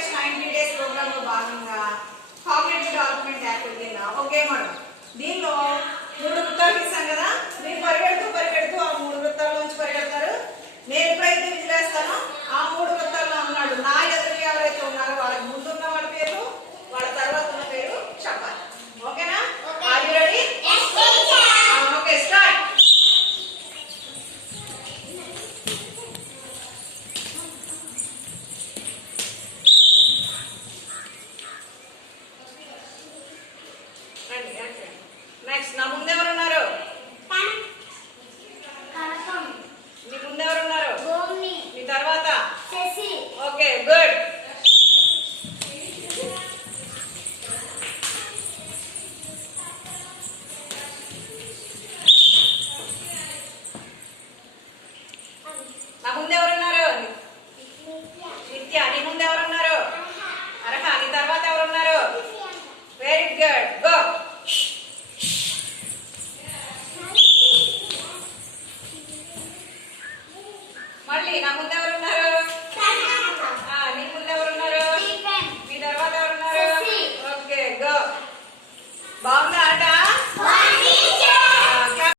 Education 90 days programme లో భాగంగా cognitive development activity ఒక గేమ్ ఆడు. దీనిలో 3 వృత్తాలు గీసాం కదా, మీరు పరిగెడుతూ ఆ 3 వృత్తాల నుంచి పరిగెడతారు. నేను ఎప్పుడైతే విజిలేస్తానో ఆ 3 వృత్తాల్లో ఉన్నాడు నా ఎదురు ఎవరైతే ఉన్నారో వాళ్ళకి ముందున్న వాళ్ళ పేరు, వాళ్ళ తర్వాత ఉన్న పేరు చెప్పాలి. ఓకేనా? Are you ready? Okay, start. Next నా ముందు ఎవరు ఉన్నారు? నీ ముందు ఎవరు ఉన్నారు? నీ తర్వాత? Okay, good. నా ముందు ఎవరు ఉన్నారు? నిత్య. నీ ముందు ఎవరు ఉన్నారు? అర్హ. నీ తర్వాత ఎవరు ఉన్నారు? Very good, go. మళ్ళీ నా ముందు ఎవరు ఉన్నారు?